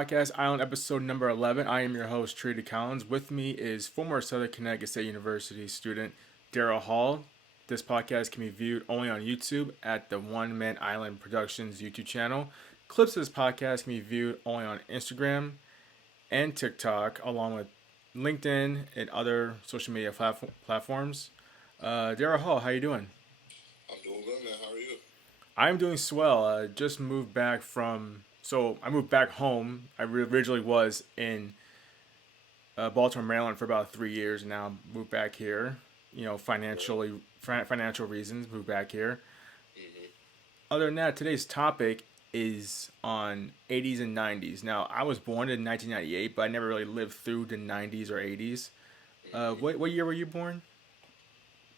Podcast Island, episode number 11. I am your host, Trudy Collins. With me is former Southern Connecticut State University student Darryl Hall. This podcast can be viewed only on YouTube at the One Man Island Productions YouTube channel. Clips of this podcast can be viewed only on Instagram and TikTok, along with LinkedIn and other social media platforms. Darryl Hall, how you doing? I'm doing good, man. How are you? I'm doing swell. Just moved back from. So I moved back home. Originally was in Baltimore, Maryland for about 3 years. And now moved back here. Financial reasons. Moved back here. Mm-hmm. Other than that, today's topic is on 80s and 90s. Now I was born in 1998, but I never really lived through the 90s or 80s. Mm-hmm. What year were you born?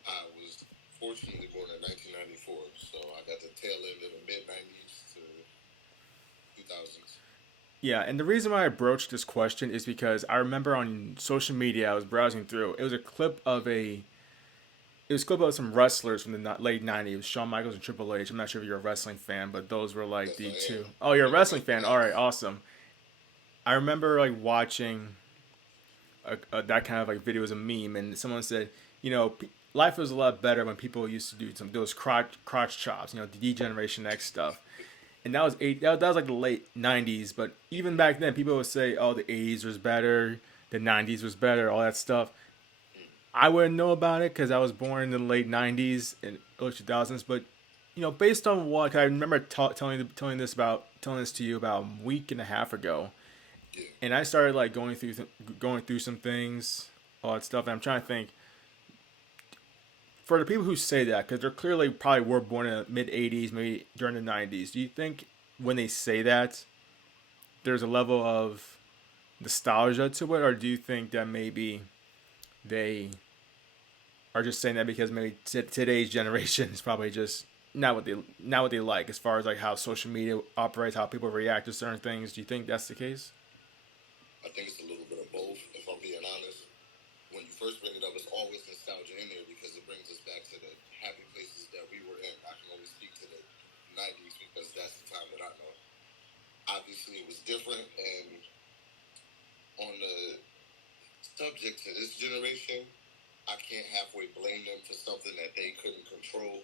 I was fortunately born in 1994, so I got the tail end of the mid 90s to 2000s. Yeah, and the reason why I broached this question is because I remember on social media I was browsing through. It was a clip of some wrestlers from the late '90s, Shawn Michaels and Triple H. I'm not sure if you're a wrestling fan, but those were like Yes, the I am. two. Oh, you're a I'm a wrestling big fan. fan. All right, awesome. I remember like watching that kind of like video as a meme, and someone said, life was a lot better when people used to do some those crotch chops, the D Generation X stuff. And that was that was like the late '90s, but even back then, people would say, "Oh, the '80s was better, the '90s was better, all that stuff." I wouldn't know about it because I was born in the late '90s and early 2000s. But based on what 'cause I remember telling this to you about a week and a half ago, Yeah. and I started like going through some things, all that stuff. And I'm trying to think for the people who say that because they're clearly probably were born in the mid '80s, maybe during the '90s. Do you think when they say that there's a level of nostalgia to it, or do you think that maybe they are just saying that because maybe today's generation is probably just not what they like as far as like how social media operates, how people react to certain things? Do you think that's the case? I think it's a little bit of both, if I'm being honest. When you first bring it up, it's always nostalgia in there because it brings us back to the happy places that we were in. I can only speak to the 90s because that's the time that I know. Obviously, it was different, and on the subject to this generation, I can't halfway blame them for something that they couldn't control.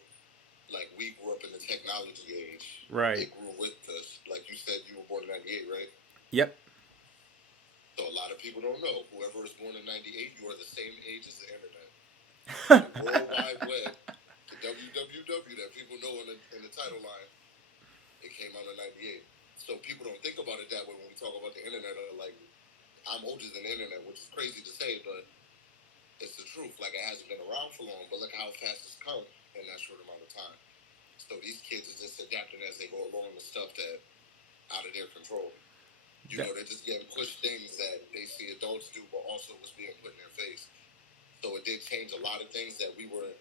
Like, we grew up in the technology age. Right. It grew with us. Like you said, you were born in 98, right? Yep. So a lot of people don't know. Whoever was born in 98, you are the same age as the internet. The World Wide Web, the WWW that people know in the title line, it came out in 98. So people don't think about it that way when we talk about the internet. Like, I'm older than the internet, which is crazy to say, but it's the truth. Like, it hasn't been around for long, but look how fast it's come in that short amount of time. So these kids are just adapting as they go along with stuff that out of their control. They're just getting pushed things that they see adults do, but also what's being put in their face. So it did change a lot of things that we were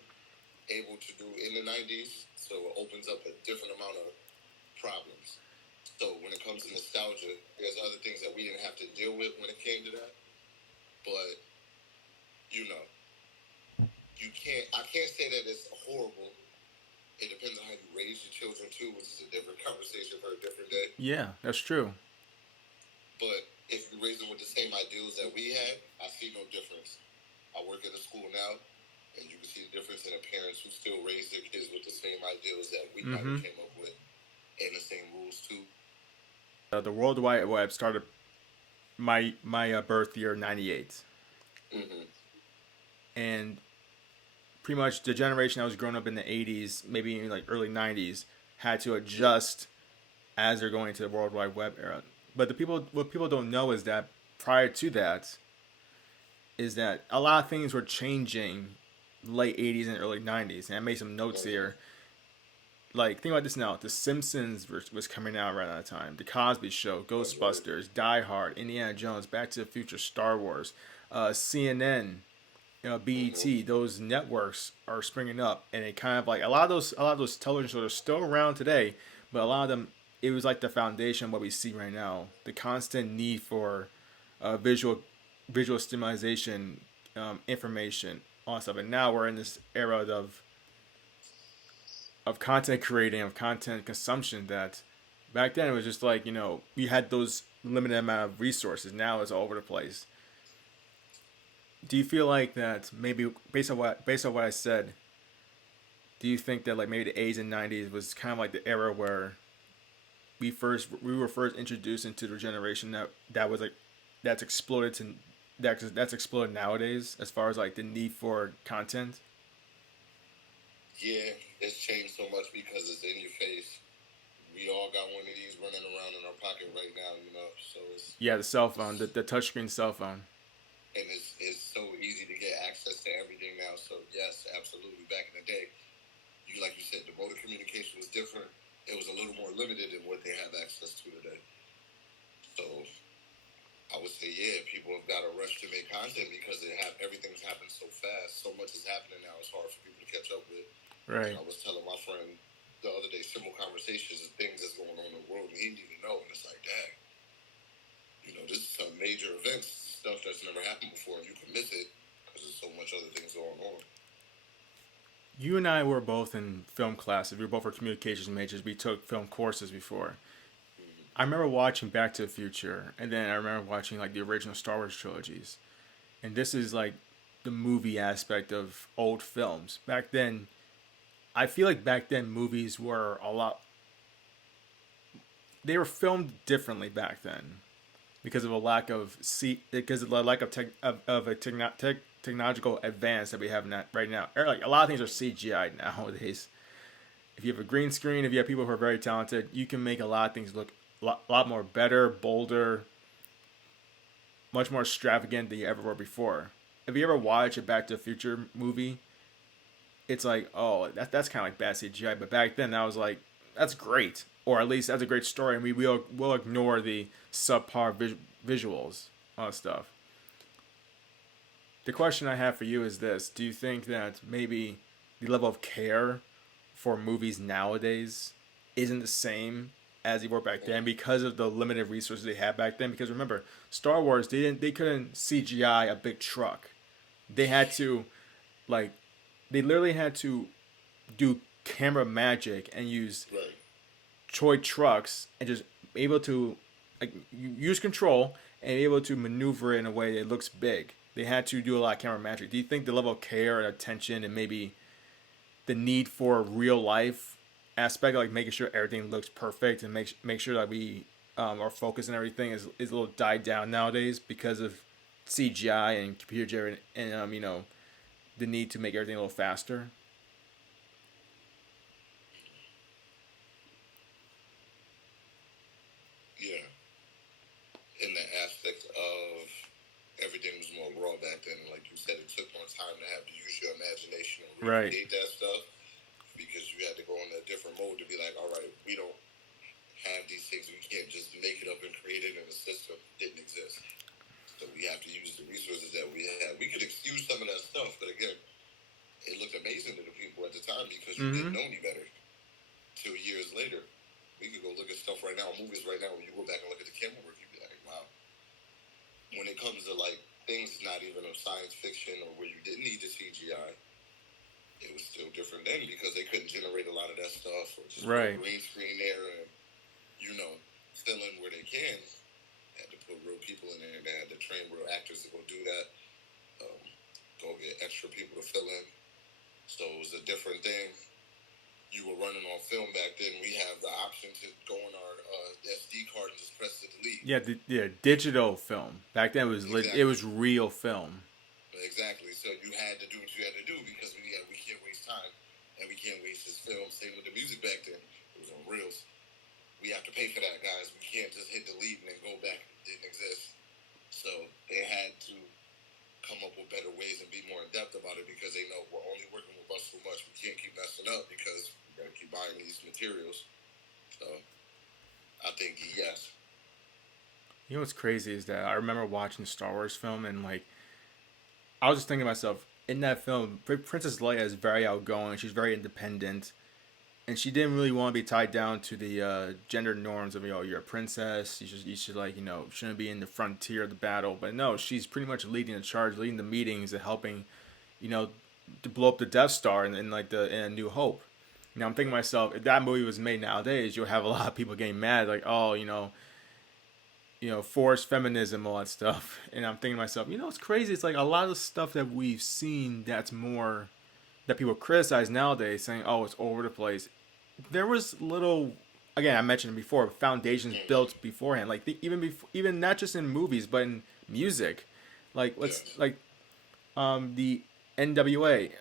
able to do in the 90s. So it opens up a different amount of problems. So when it comes to nostalgia, there's other things that we didn't have to deal with when it came to that. But, I can't say that it's horrible. It depends on how you raise your children too, which is a different conversation for a different day. Yeah, that's true. But if you raise them with the same ideals that we had, I see no difference. I work at a school now, and you can see the difference in the parents who still raise their kids with the same ideals that we might have came up with, and the same rules too. The World Wide Web started my birth year '98, Mm-hmm. and pretty much the generation that was growing up in the '80s, maybe in like early '90s, had to adjust as they're going to the World Wide Web era. But what people don't know is that prior to that, is that a lot of things were changing late '80s and early '90s. And I made some notes here. Like, think about this now. The Simpsons was coming out around that time. The Cosby Show, Ghostbusters, Die Hard, Indiana Jones, Back to the Future, Star Wars, CNN, BET. Those networks are springing up, and it kind of like a lot of those television shows are still around today, but a lot of them, it was like the foundation of what we see right now. The constant need for visual stimulation, information, all that stuff. And now we're in this era of content creating, of content consumption that back then it was just like, you had those limited amount of resources. Now it's all over the place. Do you feel like that maybe based on what I said? Do you think that like maybe the 80s and 90s was kind of like the era where we were first introduced into the generation that was like that's exploded to that's exploded nowadays as far as like the need for content? Yeah, it's changed so much because it's in your face. We all got one of these running around in our pocket right now, you know. So Yeah, the cell phone, the touchscreen cell phone. and it's so easy to get access to everything now. So yes, absolutely. Back in the day, you like you said, the mode of communication was different. It was a little more limited than what they have access to today. So I would say, yeah, people have got to rush to make content because everything's happened so fast. So much is happening now. It's hard for people to catch up with. And Right. I was telling my friend the other day, similar conversations and things that's going on in the world, and he didn't even know. And it's like, dang, you know, this is some major events, stuff that's never happened before, and you can miss it because there's so much other things going on. You and I were both in film classes. We were both for communications majors. We took film courses before. I remember watching Back to the Future, and then I remember watching like the original Star Wars trilogies. And this is like the movie aspect of old films. Back then, I feel like back then movies were a lot. They were filmed differently back then because of a lack of because of the lack of of a technological advance that we have right now. Like a lot of things are CGI nowadays. If you have a green screen, if you have people who are very talented, you can make a lot of things look lot more better, bolder, much more extravagant than you ever were before. If you ever watch a Back to the Future movie, it's like, oh, that's kind of like bad CGI. But back then, that was like, that's great, or at least that's a great story, and we'll ignore the subpar visuals on stuff. The question I have for you is this: do you think that maybe the level of care for movies nowadays isn't the same as they were back then because of the limited resources they had back then? Because remember, Star Wars they couldn't CGI a big truck. They had to like they literally had to do camera magic and use Right. toy trucks and just able to like use control and be able to maneuver it in a way that looks big. They had to do a lot of camera magic. Do you think the level of care and attention and maybe the need for real life aspect, like making sure everything looks perfect and make sure that we our focus and everything is a little died down nowadays because of CGI and computer generated and the need to make everything a little faster? Yeah. In the aspect of everything was more raw back then. Like you said, it took more time to have to use your imagination and Right. recreate that stuff because you had to go in a different mode to be like, all right, we don't have these things. We can't just make it up and create it in a system. It didn't exist. So we have to use the resources that we have. We could excuse some of that stuff, but again, it looked amazing to the people at the time because you Mm-hmm. didn't know any better. 2 years later, we could go look at stuff right now, movies right now. When you go back and look at the camera work, you'd be like, wow. When it comes to like things not even of science fiction or where you didn't need the CGI, it was still different then because they couldn't generate a lot of that stuff or just put a Right. green screen there and fill in where they can. They had to put real people in there. They had to train real actors to go do that. Um, go get extra people to fill in. So it was a different thing. You were running on film back then. We have the option to go on our SD card and just press the delete. Yeah, digital film. Back then it Exactly. was real film. Exactly. So you had to do what you had to do because we can't waste time and we can't waste this film. Same with the music back then. It was on reels. We have to pay for that, guys. We can't just hit delete and then go back. It didn't exist. So they had to come up with better ways and be more in depth about it because they know we're only working with us so much. We can't keep messing up because we gotta keep buying these materials. So I think yes. You know what's crazy is that I remember watching the Star Wars film and like I was just thinking to myself in that film, Princess Leia is very outgoing. She's very independent, and she didn't really want to be tied down to the gender norms of you're a princess. You should like shouldn't be in the frontier of the battle. But no, she's pretty much leading the charge, leading the meetings, and helping you know to blow up the Death Star in like the in A New Hope. I'm thinking to myself, if that movie was made nowadays, you'll have a lot of people getting mad, like, oh, forced feminism, all that stuff. And I'm thinking to myself, it's crazy. It's like a lot of stuff that we've seen that's more that people criticize nowadays, saying, "Oh, it's all over the place." There was little, again, I mentioned it before, foundations Mm-hmm. built beforehand. Like even before, even not just in movies, but in music. Like let's Yes. like the NWA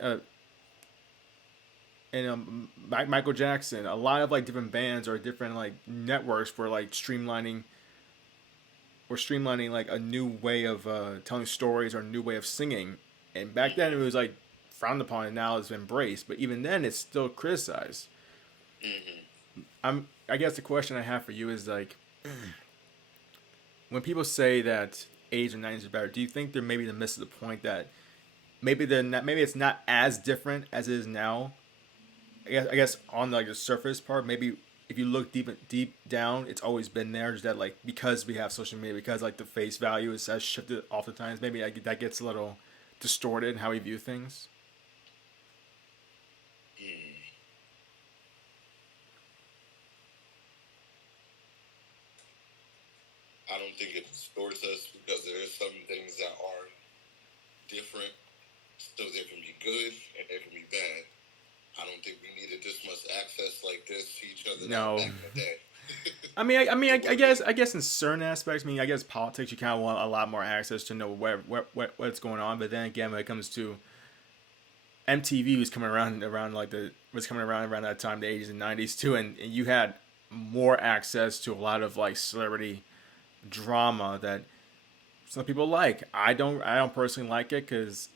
and Michael Jackson. A lot of like different bands or different like networks for like streamlining like a new way of telling stories or a new way of singing. And back then it Mm-hmm. was like frowned upon, and now it's embraced. But even then, it's still criticized. Mm-hmm. I guess the question I have for you is like, when people say that 80s or 90s are better, do you think they're maybe the miss the point that maybe it's not as different as it is now? I guess on like the surface part, maybe if you look deep down, it's always been there. Just that like because we have social media, because like the face value has shifted oftentimes, maybe that gets a little distorted in how we view things. Mm. I don't think it distorts us because there are some things that are different. So there can be good and there can be bad. I don't think we needed this much access like this to each other that No, back in the day. I mean, It I wasn't. guess in certain aspects, I mean, I guess politics, you kind of want a lot more access to know what's going on. But then again, when it comes to MTV was coming around like the was coming around that time, the 80s and 90s too, and you had more access to a lot of like celebrity drama that some people like. I don't personally like it because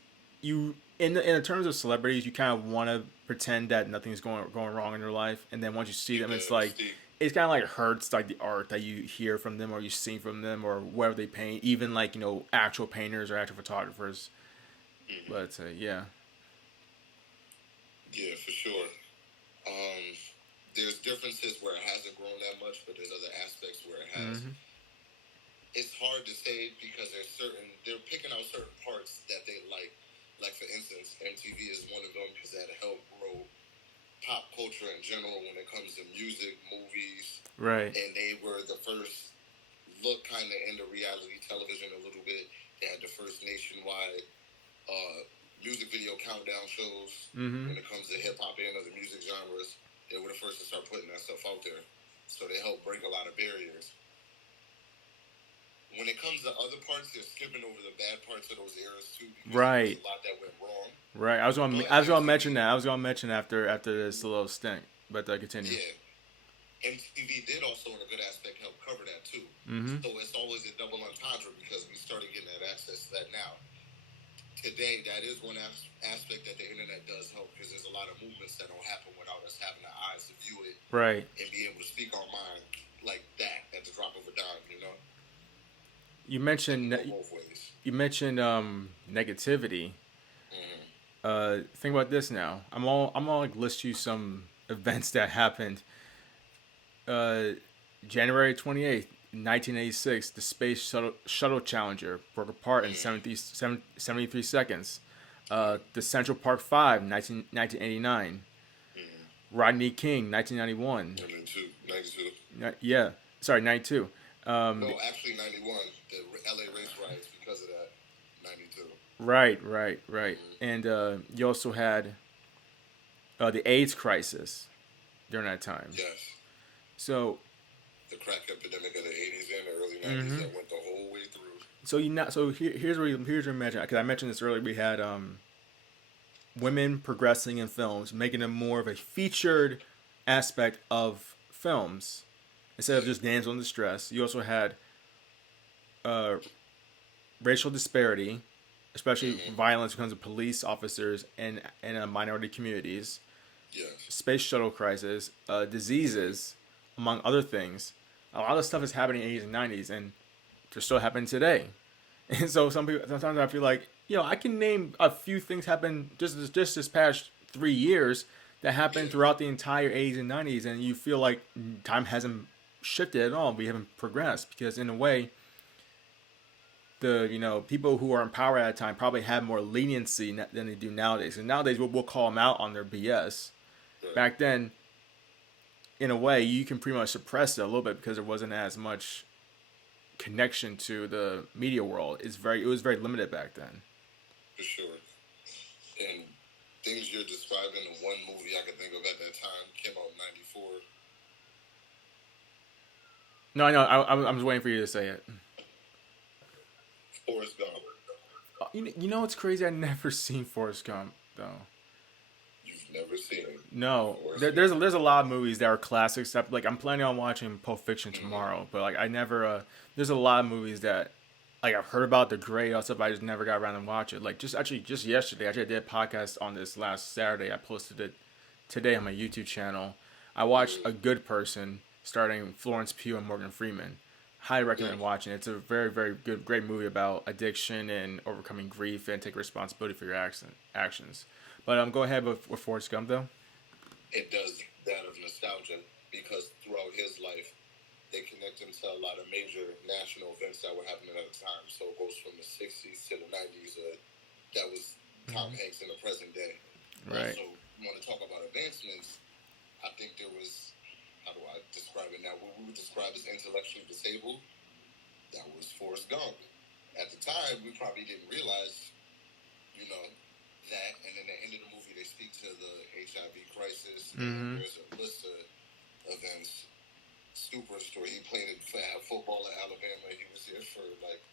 in the terms of celebrities, you kind of want to pretend that nothing's going wrong in their life, and then once you see Keep them, the it's like mystique. it's kind of like hurts like the art that you hear from them or you see from them or wherever they paint, even like actual painters or actual photographers. Mm-hmm. But yeah. Yeah, for sure. Um, there's differences where it hasn't grown that much, but there's other aspects where it has. Mm-hmm. It's hard to say because they're picking out certain parts that they like. Like for instance, MTV is one of them because that helped grow pop culture in general when it comes to music, movies, Right. and they were the first look kind of into reality television a little bit. They had the first nationwide uh, music video countdown shows Mm-hmm. when it comes to hip hop and other music genres. They were the first to start putting that stuff out there. So they helped break a lot of barriers. When it comes to other parts, they're skipping over the bad parts of those eras too because there was Right. a lot that went wrong. Right. But I was gonna mention MTV, that. I was gonna mention after this little stint, but continue. yeah, MTV did also, in a good aspect, help cover that too. Mm-hmm. So it's always a double entendre because we started getting that access to that now. Today, that is one aspect that the internet does help because there's a lot of movements that don't happen without us having the eyes to view it Right. and be able to speak our mind like that at the drop of a dime, you know? You It can mentioned go both ways. negativity. Mm-hmm. Think about this now. I'm all like list you some events that happened. Uh, January 28th, 1986, the Space Shuttle Challenger broke apart in Mm-hmm. 73 seconds. The Central Park 5, 1989. Mm-hmm. Rodney King, 1991. 92, 92. Yeah, sorry, 92. No, Um, actually 91. The LA race riots because of that. 92. right. Mm-hmm. And you also had the AIDS crisis during that time. Yes. So, The crack epidemic of the 80s and the early 90s hmm that went the whole way through. here's where you mention, because I mentioned this earlier. We had women progressing in films, making them more of a featured aspect of films instead of Yeah. just damsel in distress. You also had uh, racial disparity, especially Mm-hmm. violence when it comes to police officers and minority communities, Yes. space shuttle crisis, diseases, among other things. A lot of stuff is happening in the 80s and 90s, and they're still happening today. And so sometimes I feel like I can name a few things happen just this past 3 years that happened Yeah. throughout the entire 80s and 90s, and you feel like time hasn't shifted at all. We haven't progressed because in a way the people who are in power at that time probably had more leniency than they do nowadays. And nowadays we'll call them out on their BS. Right. Back then, in a way, you can pretty much suppress it a little bit because there wasn't as much connection to the media world is it was very limited back then. for sure. And things you're describing, the one movie I could think of at that time came out in '94. No, I know. I'm just waiting for you to say it. Forrest Gump. You know what's crazy? I never seen Forrest Gump though. You've never seen it. No, Forrest Gump. there's a lot of movies that are classics. That, like I'm planning on watching Pulp Fiction tomorrow, but like I never. There's a lot of movies that like I've heard about. They're great, also, but I just never got around to watch it. Like just yesterday, actually I did a podcast on this last Saturday. I posted it today on my YouTube channel. I watched A Good Person, starring Florence Pugh and Morgan Freeman. Highly recommend watching it. It's a very, very good, great movie about addiction and overcoming grief and take responsibility for your actions. But go ahead with Forrest Gump though. It does that of nostalgia because throughout his life, they connect him to a lot of major national events that were happening at the time. So it goes from the '60s to the '90s. That was Tom Hanks in the present day. Right. Also, you want to talk about advancements? I think there was, how do I describe it now? What we would describe as intellectually disabled, that was Forrest Gump. At the time, we probably didn't realize, you know, that. And in the end of the movie, they speak to the HIV crisis. And there's a list of events. Super story. He played football at Alabama. He was here for like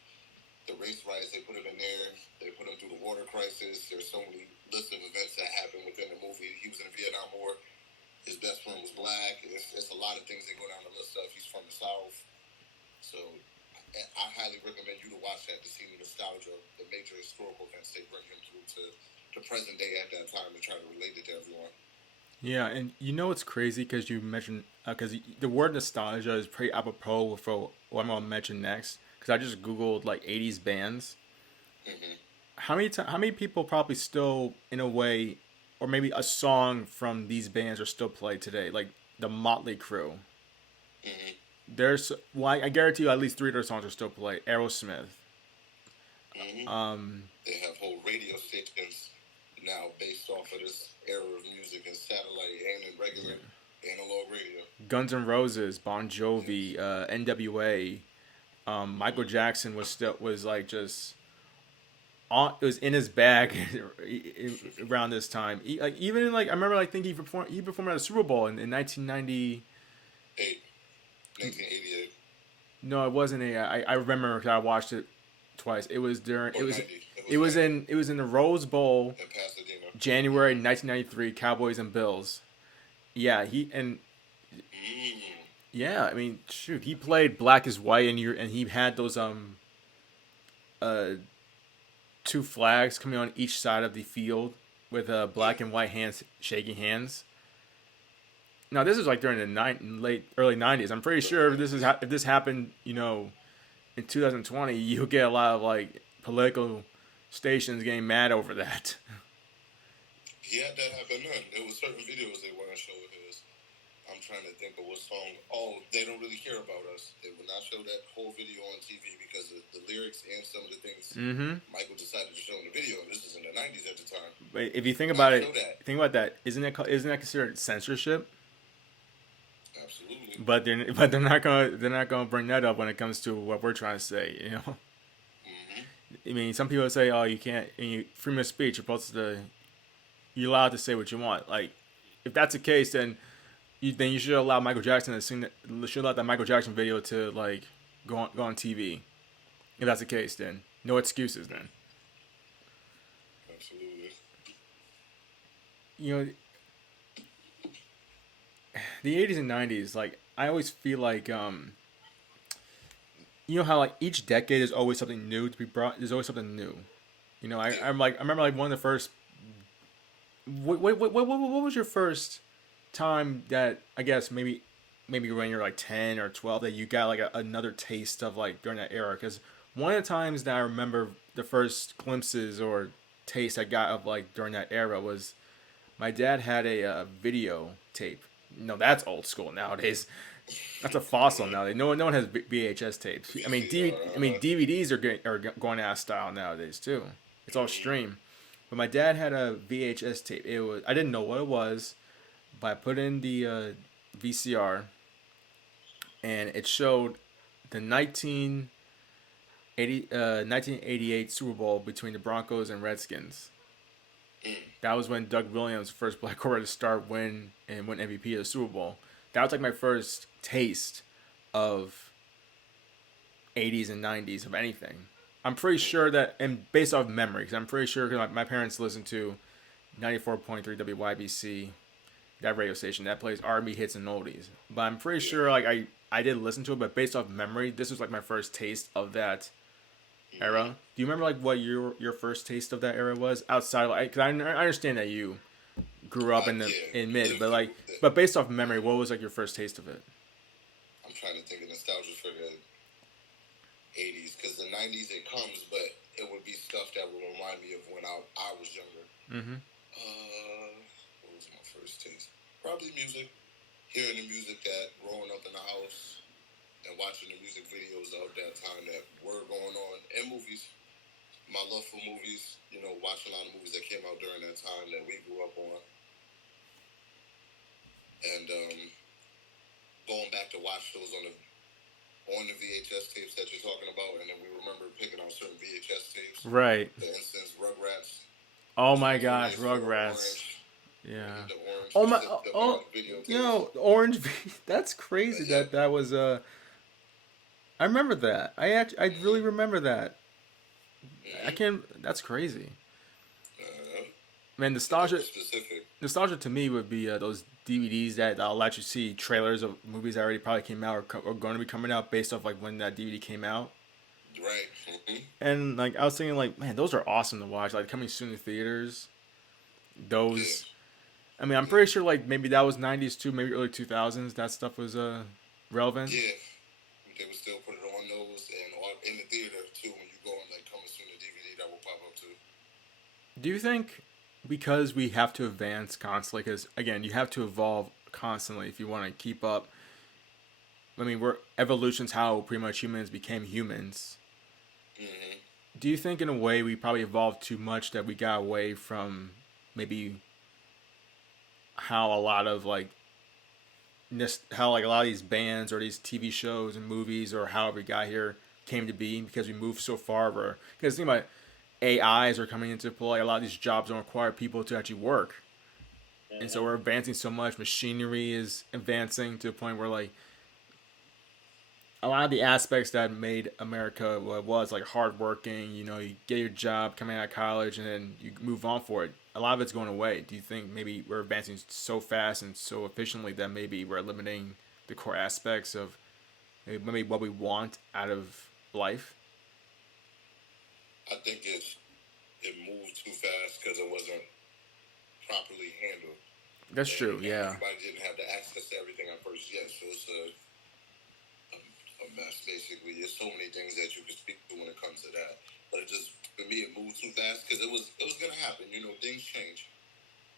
the race riots. They put him in there. They put him through the water crisis. There's so many lists of events that happened within the movie. He was in the Vietnam War. His best friend was black. It's a lot of things that go down the list of. He's from the South. So I highly recommend you to watch that to see the nostalgia, the major historical events they bring him through to the present day at that time to try to relate it to everyone. Yeah, and you know what's crazy because you mentioned because the word nostalgia is pretty apropos for what I'm gonna mention next. Because I just googled like '80s bands. How many people probably still in a way, or maybe a song from these bands are still played today? Like the Motley Crue. There's I guarantee you at least three of their songs are still played. Aerosmith. They have whole radio stations now based off of this era of music in satellite and in regular analog radio. Guns N' Roses, Bon Jovi, NWA. Michael Jackson was like just on. It was in his bag around this time. Even in like I remember like think he performed at a Super Bowl in 1990. 1988. No, it wasn't I remember 'cause I watched it twice. It was during it was in the Rose Bowl in Pasadena. January 1993, Cowboys and Bills. Yeah, yeah, I mean, shoot, he played Black is White and he had those two flags coming on each side of the field with black and white hands shaking hands. Now this is like during the early '90s. I'm pretty sure if this happened, you know, in 2020, you'll get a lot of like political stations getting mad over that. He had that happen then. There was certain videos they want to show of his. I'm trying to think of what song. Oh, they don't really care about us. They will not show that whole video on TV because of the lyrics and some of the things Michael decided to show in the video. This is in the '90s at the time. But if you think about it, think about that. Isn't that considered censorship? Absolutely. But they're not gonna bring that up when it comes to what we're trying to say. You know. I mean, some people say, "Oh, you can't." Freedom of speech. You're allowed to say what you want. Like, if that's the case, then you should allow Michael Jackson to sing. Should allow that Michael Jackson video to like go on TV. If that's the case, then no excuses. Then. Absolutely. You know, the '80s and '90s. Like, I always feel like you know how like each decade is always something new to be brought. There's always something new. You know, I remember like one of the first. What was your first time that I guess maybe when you're like 10 or 12 that you got like another taste of like during that era? Because one of the times that I remember the first glimpses or taste I got of like during that era was my dad had a video tape. No, that's old school nowadays. That's a fossil nowadays. No one has VHS tapes. I mean, DVDs are going out of style nowadays too. It's all stream. But my dad had a VHS tape. I didn't know what it was, but I put in the VCR, and it showed the 1988 Super Bowl between the Broncos and Redskins. That was when Doug Williams, first black quarterback to start win MVP of the Super Bowl. That was like my first taste of 80s and 90s of anything. I'm pretty sure that, and based off memory, because I'm pretty sure cause my parents listened to 94.3 WYBC, that radio station that plays R&B hits and oldies. But I'm pretty sure like I did listen to it, but based off memory, this was like my first taste of that era. Do you remember like what your first taste of that era was outside of like? Because I understand that you grew up in mid, but like but based off memory, what was like your first taste of it? I'm trying to think of nostalgia for the 80s because the 90s it comes, but it would be stuff that would remind me of when I was younger. Mm-hmm. What was my first taste? Probably music. Hearing the music that growing up in the house and watching the music videos of that time that were going on, and movies. My love for movies, watching a lot of movies that came out during that time that we grew up on. And going back to watch those on the VHS tapes that you're talking about, and then we remember picking out certain VHS tapes. Right. For instance, Rugrats. Oh my gosh, Rugrats. Yeah. The orange, oh my. the video tapes. Orange. That's crazy. Yeah. That was I remember that. I really remember that. I can't. That's crazy. Man, nostalgia to me would be those DVDs that'll let you see trailers of movies that already probably came out or going to be coming out based off like when that DVD came out. Right. Mm-hmm. And like I was thinking, like, man, those are awesome to watch. Like coming soon to theaters. Those. I mean, I'm pretty sure like maybe that was '90s too, maybe early 2000s. That stuff was relevant. Yeah. They would still put it on those and in the theater too when you go and like coming soon to DVD that will pop up too. Do you think because we have to advance constantly, because again, you have to evolve constantly if you want to keep up. I mean, evolution's how pretty much humans became humans. Mm-hmm. Do you think in a way we probably evolved too much that we got away from maybe how a lot of like how like a lot of these bands or these TV shows and movies or however we got here came to be because we moved so far? Because think about it, AIs are coming into play. A lot of these jobs don't require people to actually work, and so we're advancing so much. Machinery is advancing to a point where like a lot of the aspects that made America what it was, like hardworking, you get your job coming out of college and then you move on for it. A lot of it's going away. Do you think maybe we're advancing so fast and so efficiently that maybe we're limiting the core aspects of maybe what we want out of life? I think it moved too fast because it wasn't properly handled. That's true, yeah. Everybody didn't have the access to everything at first yet, so it's a mess, basically. There's so many things that you can speak to when it comes to that. But it just, for me, it moved too fast because it was going to happen. Things change.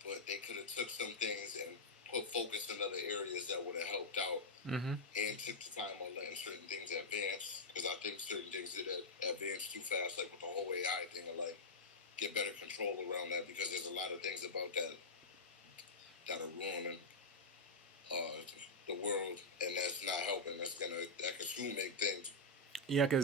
But they could have took some things and put focus in other areas that would have helped out and took the time on letting certain things advance. Because I think certain things did advance too fast, like with the whole AI thing, or like get better control around that because there's a lot of things about that are ruining the world, and that's not helping. That could soon make things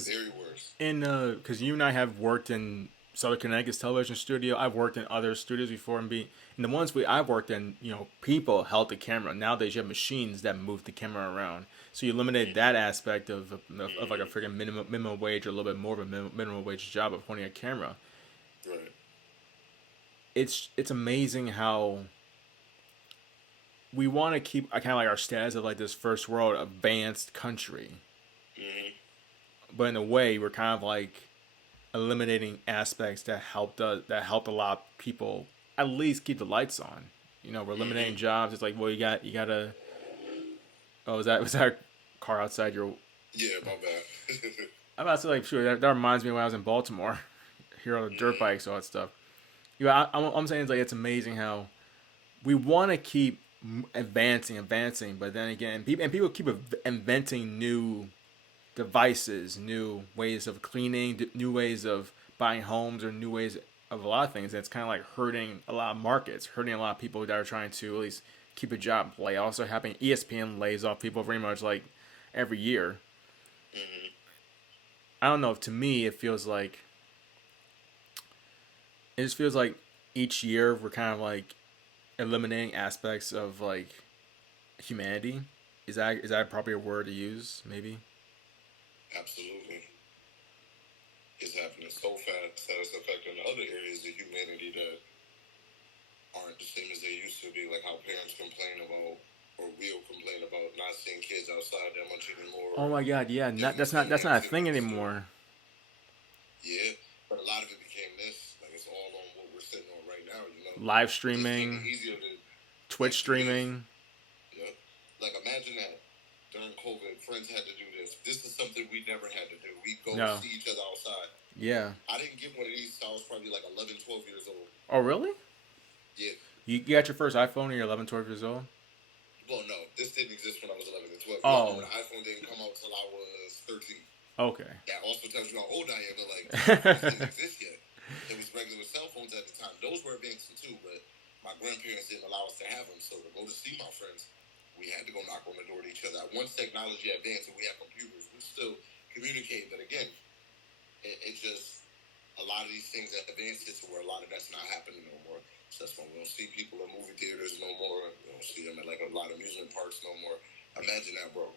very worse. Because you and I have worked in Southern Connecticut's television studio. I've worked in other studios before, and the ones I've worked in, people held the camera. Nowadays, you have machines that move the camera around, so you eliminate that aspect of like a freaking minimum wage or a little bit more of a minimum wage job of holding a camera. Right. It's amazing how we want to keep kind of like our status of like this first world advanced country, but in a way we're kind of like eliminating aspects that helped a lot of people at least keep the lights on. We're eliminating jobs. It's like, well, you gotta. Oh, was that a car outside your? Yeah, my bad. I'm about to say, like, sure, that reminds me of when I was in Baltimore, here on the dirt bikes, all that stuff. I'm saying, it's like, it's amazing how we want to keep advancing, but then again, people keep inventing new devices, new ways of cleaning, new ways of buying homes, or new ways of a lot of things. That's kind of like hurting a lot of markets, hurting a lot of people that are trying to at least keep a job. Layoffs are happening. ESPN lays off people pretty much like every year. I don't know. To me, it just feels like each year we're kind of like eliminating aspects of like humanity. Is that probably a word to use? Maybe. Absolutely. It's happening so fast that it's affecting other areas of humanity that aren't the same as they used to be, like how parents complain about or will complain about not seeing kids outside that much anymore, Oh or my god, yeah. different That's family not a thing activities. So anymore. yeah, but a lot of it became this. Like it's all on what we're sitting on right now. Live It just made it streaming, easier to Twitch like do this. streaming. Yeah, like imagine that during COVID, friends had to do this. This is something we never had to do. We go No. see each other outside. Yeah. I didn't get one of these till I was probably like 11, 12 years old. Oh really? Yeah. You got your first iPhone when you're 11, 12 years old? Well, no, this didn't exist when I was 11 and 12. You Oh. remember the iPhone didn't come out till I was 13. Okay. That also tells you how old I am, but like, this didn't exist yet. It was regular cell phones at the time. Those were advancing too, but my grandparents didn't allow us to have them. So to go to see my friends, we had to go knock on the door to each other. Once technology advanced and we have computers, we still communicate. But again, it just, a lot of these things that advanced it to where a lot of that's not happening no more. So that's why we don't see people in movie theaters no more. We don't see them at like a lot of amusement parks no more. Imagine that, bro.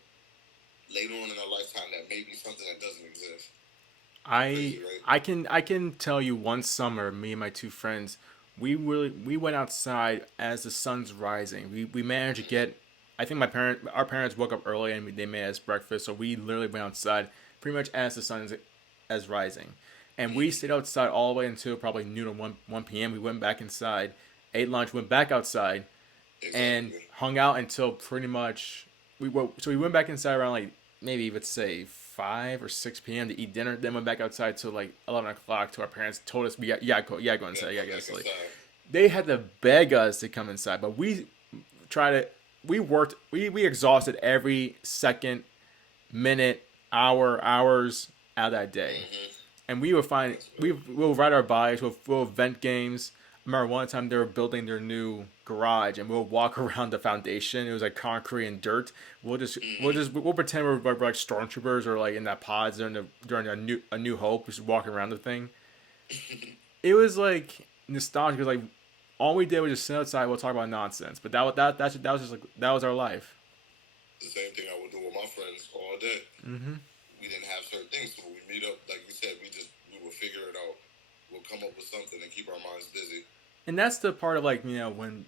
Later on in our lifetime, that may be something that doesn't exist. I Crazy, right? I can tell you one summer, me and my two friends, we went outside as the sun's rising. We managed to get. I think our parents woke up early and they made us breakfast, so we literally went outside pretty much as the sun's as rising, and we stayed outside all the way until probably noon or one p.m. We went back inside, ate lunch, went back outside, and Exactly. hung out until pretty much we went back inside around like maybe let's say 5 or 6 p.m. to eat dinner. Then went back outside till like 11 o'clock. To our parents told us we go Yeah, inside. Yeah, come go back sleep. inside. They had to beg us to come inside, but we tried to. We worked. We exhausted every second, minute, hours out of that day, Mm-hmm. and we would find That's real. we'll ride our bikes. We'll vent games. I remember one time they were building their new garage, and we'll walk around the foundation. It was like concrete and dirt. We'll pretend we're like stormtroopers or like in that pods during a new hope, just walking around the thing. Mm-hmm. It was like nostalgic because like all we did was just sit outside. We'll talk about nonsense, but that was just like that was our life. The same thing I would do with my friends all day. Mm-hmm. We didn't have certain things, so when we meet up, like you said, we will figure it out. We'll come up with something and keep our minds busy. And that's the part of like when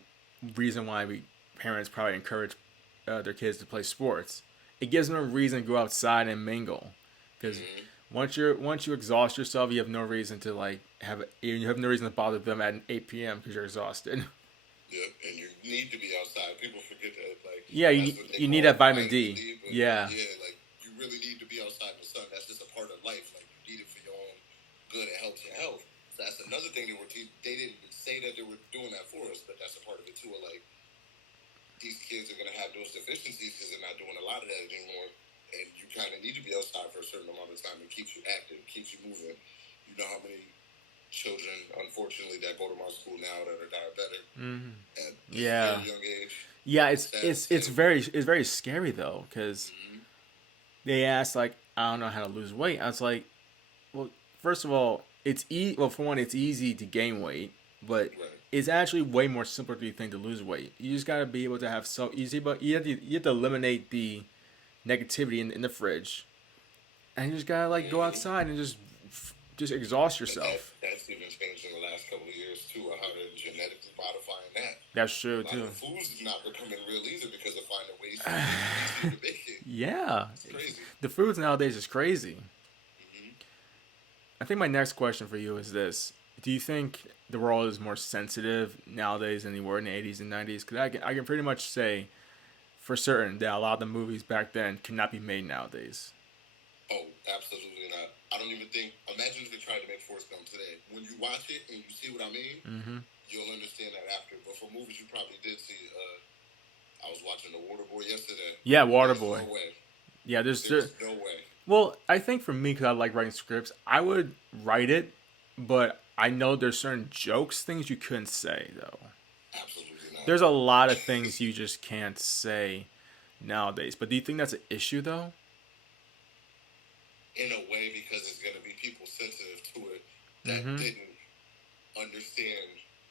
reason why we parents probably encourage their kids to play sports. It gives them a reason to go outside and mingle, because Mm-hmm. once you exhaust yourself, you have no reason to like you have no reason to bother them at 8 p.m. because you're exhausted. Yeah, and you need to be outside. People forget that. Like Yeah, that's what they you need call that vitamin vitamin D. D. But Yeah, yeah, like you really need to be outside in the sun. That's just a part of life. Like you need it for your own good. It helps your health. So that's another thing they were teaching. They didn't say that they were doing that for us, but that's a part of it too. Like these kids are gonna have those deficiencies because they're not doing a lot of that anymore. And you kind of need to be outside for a certain amount of time. It keeps you active, keeps you moving. You know how many children, unfortunately, that go to my school now that are diabetic at this yeah, very young age. yeah. Sad to see. It's very scary though, because Mm-hmm. they asked like I don't know how to lose weight. I was like, well, first of all, well for one, it's easy to gain weight, but Right. it's actually way more simpler than you think to lose weight. You just gotta be able to have so easy, but you have to eliminate the negativity in the fridge, and you just gotta like go Mm-hmm. outside and just exhaust But that yourself. that's even changed in the last couple of years too. How they're genetically modifying that. That's true A lot of too. the foods is not becoming real either because of finding ways to make it easier to make it. Yeah, It's crazy. the foods nowadays is crazy. Mm-hmm. I think my next question for you is this: do you think the world is more sensitive nowadays than they were in the 80s and 90s? Because I can pretty much say for certain that a lot of the movies back then cannot be made nowadays. Oh, absolutely not. I don't even think. Imagine if they tried to make Forrest Gump today. When you watch it and you see what I mean, Mm-hmm. you'll understand that after. But for movies, you probably did see. I was watching The Waterboy yesterday. Yeah, There's Waterboy. no way. Yeah, There's no way. well, I think for me, because I like writing scripts, I would write it, but I know there's certain jokes, things you couldn't say though. Absolutely not. There's a lot of things you just can't say nowadays. But do you think that's an issue though? in a way because it's going to be people sensitive to it that Mm-hmm. didn't understand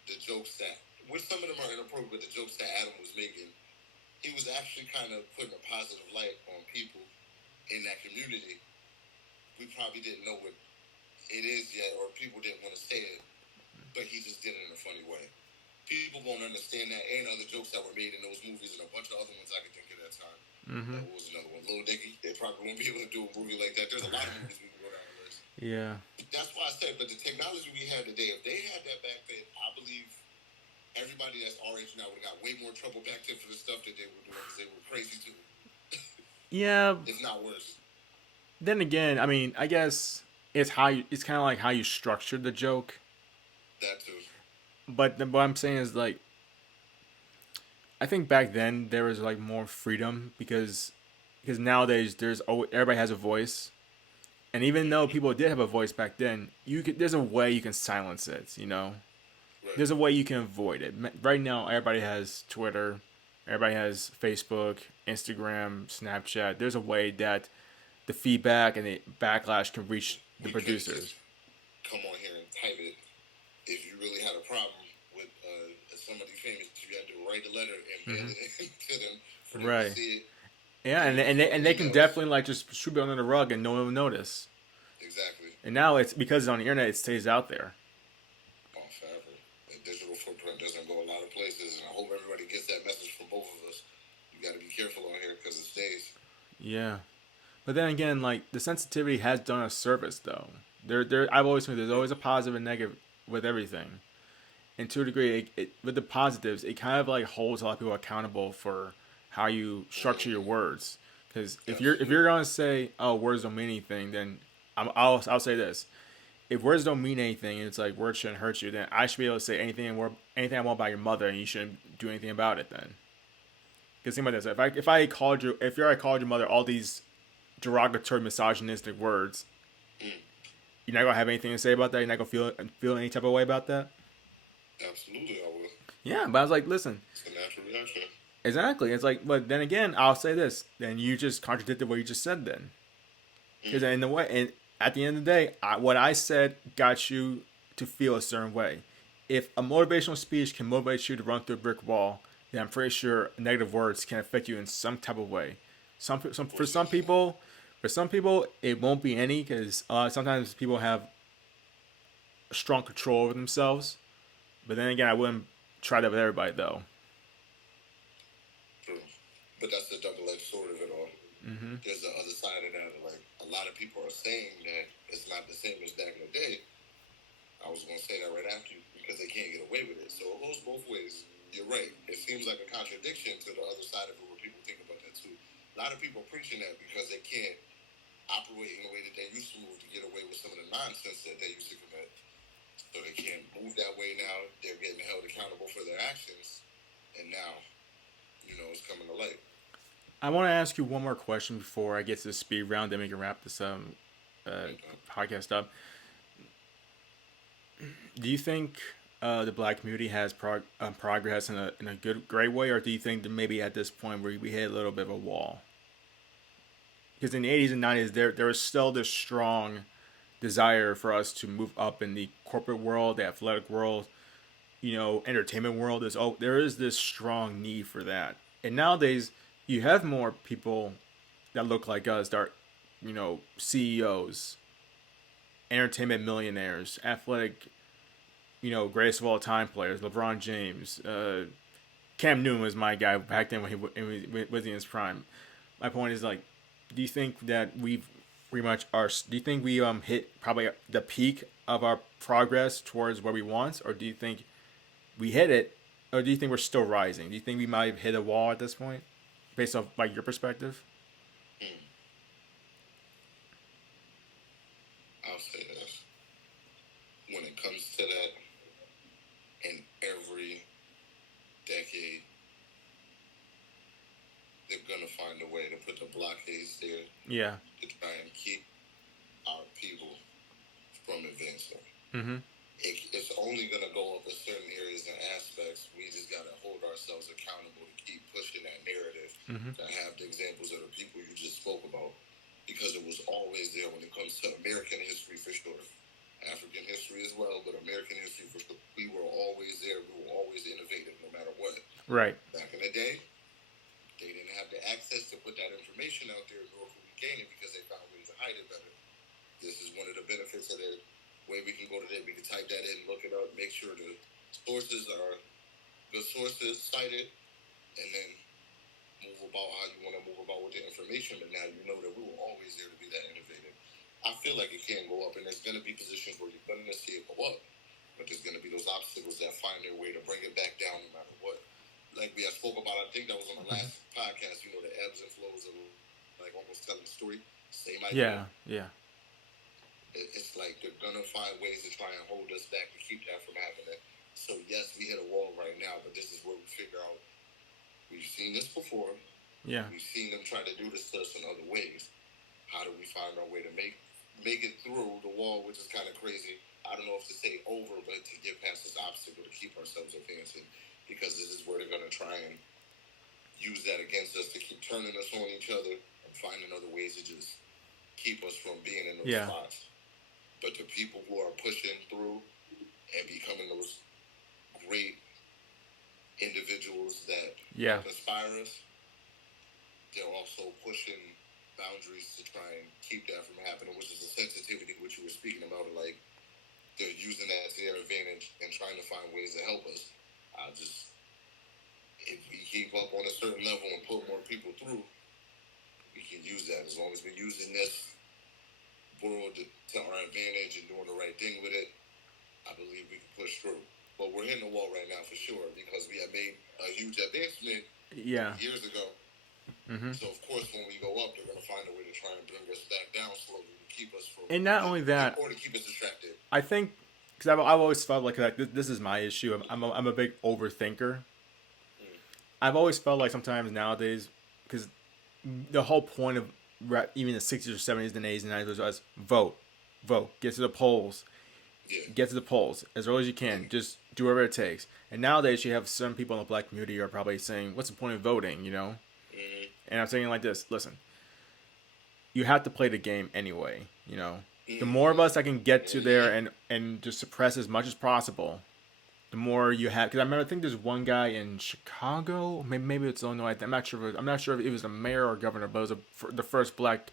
the jokes that, which some of them are inappropriate, but the jokes that Adam was making, he was actually kind of putting a positive light on people in that community. We probably didn't know what it is yet, or people didn't want to say it, but he just did it in a funny way. People won't understand that, and other jokes that were made in those movies, and a bunch of other ones I could think of that time. Mm-hmm. What was another one? Little Dicky. They probably won't be able to do a movie like that. There's a lot of movies we can go down the list. Yeah. That's why I said, but the technology we have today, if they had that back then, I believe everybody that's our age now would have got way more trouble back then for the stuff that they were doing because they were crazy too. Yeah. If not worse. Then again, I mean, I guess it's how you, it's kind of like how you structured the joke. That too. But what I'm saying is like, I think back then there was like more freedom because nowadays everybody has a voice, and even though people did have a voice back then, you could there's a way you can silence it. You know, Right. there's a way you can avoid it. Right now, everybody has Twitter, everybody has Facebook, Instagram, Snapchat. There's a way that the feedback and the backlash can reach the We couldn't producers. just come on here and type it. If you really had a problem with somebody famous, you had to write a letter and mail Mm-hmm. it in to them for them to Right. see it. Yeah, Or and you could and they, send and them they can emails. definitely like just sweep it under the rug and no one will notice. Exactly. And now it's because it's on the internet, it stays out there. Oh, forever. The digital footprint doesn't go a lot of places, and I hope everybody gets that message from both of us. You got to be careful on here because it stays. Yeah, but then again, like the sensitivity has done a service though. I've always said there's always a positive and negative with everything. And to a degree, with the positives, it kind of like holds a lot of people accountable for how you structure your words. Because if Absolutely. you're gonna say, oh, words don't mean anything, then I'll say this: if words don't mean anything, and it's like words shouldn't hurt you, then I should be able to say anything I want about your mother, and you shouldn't do anything about it. Then, because think about this: if I called your mother all these derogatory, misogynistic words, Mm, you're not gonna have anything to say about that. You're not gonna feel any type of way about that. absolutely, I will. Yeah, but I was like, listen, It's a natural reaction. exactly. It's like, but then again, I'll say this: then you just contradicted what you just said. Then, because Mm, in the way, and at the end of the day, what I said got you to feel a certain way. If a motivational speech can motivate you to run through a brick wall, then I'm pretty sure negative words can affect you in some type of way. of course it can. For some people, it won't be any because sometimes people have strong control over themselves. But then again, I wouldn't try that with everybody though. True. But that's the double-edged sword of it all. Mm-hmm. There's the other side of that. Like, a lot of people are saying that it's not the same as back in the day. I was going to say that right after you because they can't get away with it. So it goes both ways. You're right. It seems like a contradiction to the other side of it where people think about that too. A lot of people are preaching that because they can't operate in the way that they used to move to get away with some of the nonsense that they used to commit. So they can't move that way now. They're getting held accountable for their actions. And now, it's coming to light. I want to ask you one more question before I get to the speed round, then we can wrap this uh, Okay. podcast up. Do you think the black community has progress in a great way, or do you think that maybe at this point we hit a little bit of a wall? Because in the 80s and 90s, there was still this strong desire for us to move up in the corporate world, the athletic world, entertainment world. There is this strong need for that, and nowadays you have more people that look like us that are, CEOs, entertainment millionaires, athletic, greatest of all time players, LeBron James, Cam Newton was my guy back then when he was in his prime. My point is like, do you think that we've pretty much are? Do you think we hit probably the peak of our progress towards where we want, or do you think we hit it, or do you think we're still rising? Do you think we might have hit a wall at this point, based off like your perspective? Mm, I'll say this. When it comes to that, in every decade, they're going to find a way to put the blockades there Yeah. to try and keep our people from advancing. Mm-hmm. It's only going to go up in certain areas and aspects. We just got to hold ourselves accountable to keep pushing that narrative, Mm-hmm. to have the examples of the people you just spoke about. because it was always there when it comes to American history for sure. African history as well, but American history for sure. We were always there. We were always innovative no matter what. Right. Back in the day, they didn't have the access to put that information out there, nor could we gain it because they found ways to hide it better. This is one of the benefits of the way we can go today. We can type that in, look it up, make sure the sources are good sources cited, and then move about how you want to move about with the information. But now you know that we were always there to be that innovative. I feel like it can go up, and there's going to be positions where you're going to see it go up, but there's going to be those obstacles that find their way to bring it back down no matter what. Like we had spoke about, I think that was on the last podcast, you know, the ebbs and flows of like almost telling a story. Same idea. Yeah. Yeah. It's like they're going to find ways to try and hold us back to keep that from happening. So, yes, we hit a wall right now, but this is where we figure out we've seen this before. Yeah. We've seen them try to do this to us in other ways. How do we find our way to make it through the wall, which is kind of crazy. I don't know if to say over, but to get past this obstacle to keep ourselves advancing, because this is where they're going to try and use that against us to keep turning us on each other and finding other ways to just keep us from being in those spots. But the people who are pushing through and becoming those great individuals that inspire us, they're also pushing boundaries to try and keep that from happening, which is a sensitivity which you were speaking about. Like they're using that to their advantage and trying to find ways to help us. If we keep up on a certain level and put more people through, we can use that. As long as we're using this world to our advantage and doing the right thing with it, I believe we can push through. But we're hitting the wall right now for sure because we have made a huge advancement years ago. Mm-hmm. So of course, when we go up, they're going to find a way to try and bring us back down slowly to keep us from. And not only that, or to keep us distracted. I think because I've always felt like this is my issue. I'm a big overthinker. I've always felt like sometimes nowadays, because the whole point of even the 60s or 70s and 80s and 90s was vote, get to the polls, get to the polls as early as you can, just do whatever it takes. And nowadays you have some people in the black community are probably saying, what's the point of voting, you know? And I'm saying like this, listen, you have to play the game anyway, you know? The more of us that can get to there and just suppress as much as possible, the more you have. Because I think there's one guy in Chicago, maybe it's Illinois. I'm not sure if it was a mayor or governor, but it was the first black,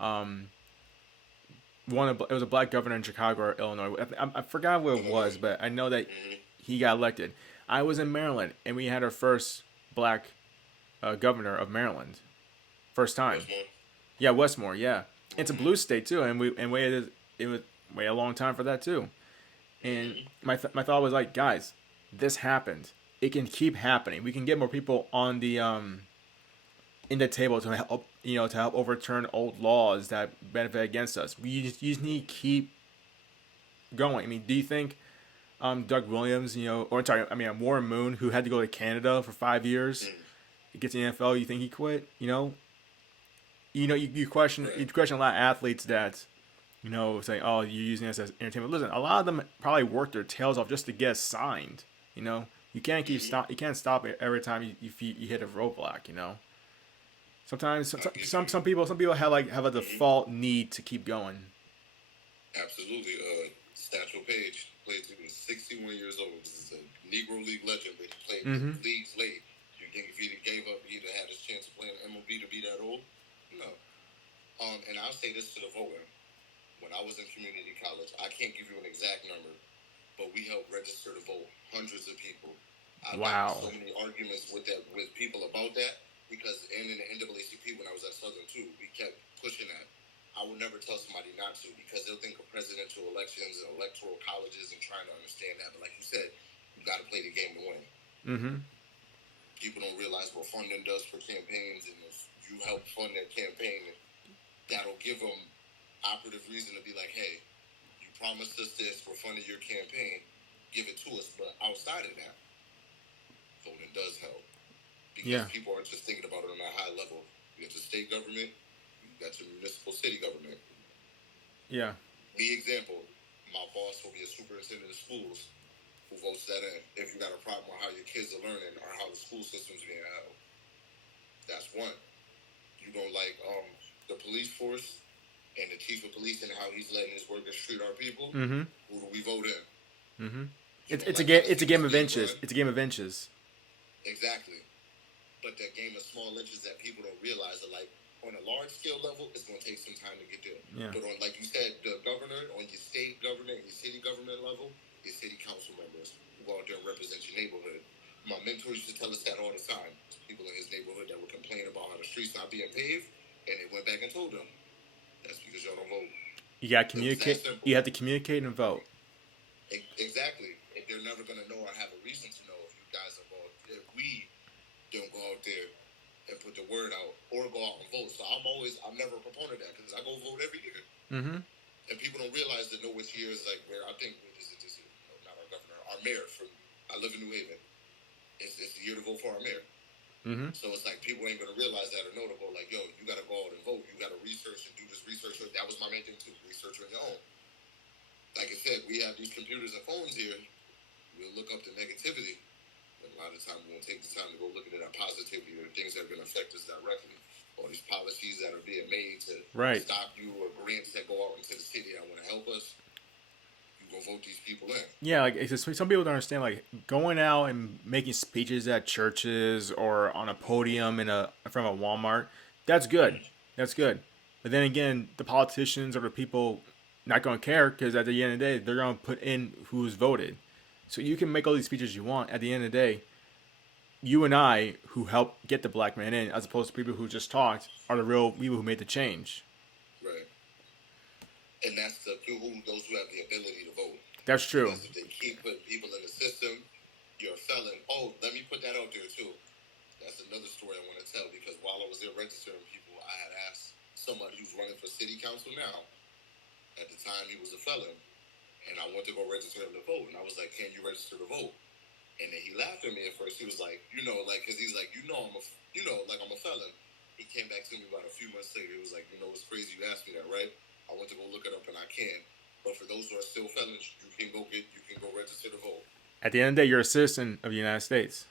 it was a black governor in Chicago or Illinois. I forgot what it was, but I know that he got elected. I was in Maryland, and we had our first black governor of Maryland, first time. Westmore. Yeah, it's a blue state too, and we waited a long time for that too. And my thought was like, guys, this happened. It can keep happening. We can get more people on the in the table to help, to help overturn old laws that benefit against us. You just need to keep going. I mean, do you think Doug Williams, Warren Moon, who had to go to Canada for 5 years, gets in the NFL, you think he quit? You question a lot of athletes that, saying, oh, you're using this as entertainment. Listen, a lot of them probably work their tails off just to get signed. You can't you can't stop it every time you hit a roadblock. Sometimes some people have a default need to keep going. Absolutely. Satchel Paige played to be 61 years old. This is a Negro League legend, but he played leagues late. You think if he'd gave up, he'd have had his chance to play in MLB to be that old? No. And I'll say this to the voter. When I was in community college, I can't give you an exact number, but we helped register to vote hundreds of people. I got so many arguments with people about that because in the NAACP when I was at Southern too, we kept pushing that. I would never tell somebody not to because they'll think of presidential elections and electoral colleges and trying to understand that. But like you said, you got to play the game to win. Mm-hmm. People don't realize what funding does for campaigns, and if you help fund their campaign, that'll give them operative reason to be like, hey, you promised us this, we're funding your campaign, give it to us. But outside of that, voting does help. Because people aren't just thinking about it on a high level. You got your state government, you got your municipal city government. Yeah. Me example, my boss will be a superintendent of schools who votes that in. If you got a problem with how your kids are learning or how the school system's being held, that's one. You don't like the police force and the chief of police and how he's letting his workers treat our people, Mm-hmm. who do we vote in? Mm-hmm. You know, It's a like game. I've It's a seen game of speed inches. run. It's a game of inches. Exactly. But that game of small inches that people don't realize are like on a large scale level, it's going to take some time to get there. Yeah. But on, like you said, the governor, on your state governor and your city government level, your city council members who go out there and represent your neighborhood. My mentor used to tell us that all the time. People in his neighborhood that would complain about how the streets not being paved, and they went back and told them, that's because y'all don't vote. You got to It was that communicate. simple. You have to communicate and vote. Exactly. And they're never going to know or have a reason to know if you guys are going, if we don't go out there and put the word out or go out and vote. So I'm never a proponent of that because I go vote every year. Mm-hmm. And people don't realize that know which year is like where I think, what is it this year? No, not our governor, our mayor from, I live in New Haven. It's the year to vote for our mayor. Mm-hmm. So it's like people ain't going to realize that or know to go like, yo, you got to go out and vote. You got to research and do this research. That was my main thing too, research on your own. Like I said, we have these computers and phones here. We'll look up the negativity. But a lot of the time, we won't take the time to go look at that positivity or things that are going to affect us directly. All these policies that are being made to stop you or grants that go out into the city that want to help us. You go vote these people in. Yeah, like it's just, some people don't understand. Like going out and making speeches at churches or on a podium in front of a Walmart. That's good. That's good. But then again, the politicians or the people not going to care because at the end of the day, they're going to put in who's voted. So you can make all these speeches you want. At the end of the day, you and I, who helped get the black man in, as opposed to people who just talked, are the real people who made the change. Right. And that's those who have the ability to vote. That's true. Because if they keep putting people in the system, you're a felon. Oh, let me put that out there too. That's another story I want to tell because while I was there registering people, I had asked somebody who's running for city council now. At the time, he was a felon. And I went to go register him to vote. And I was like, can you register to vote? And then he laughed at me at first. He was like, because he's like, I'm a felon. He came back to me about a few months later. He was like, it's crazy you asked me that, right? I went to go look it up and I can. But for those who are still felons, you can go register to vote. At the end of the day, you're a citizen of the United States.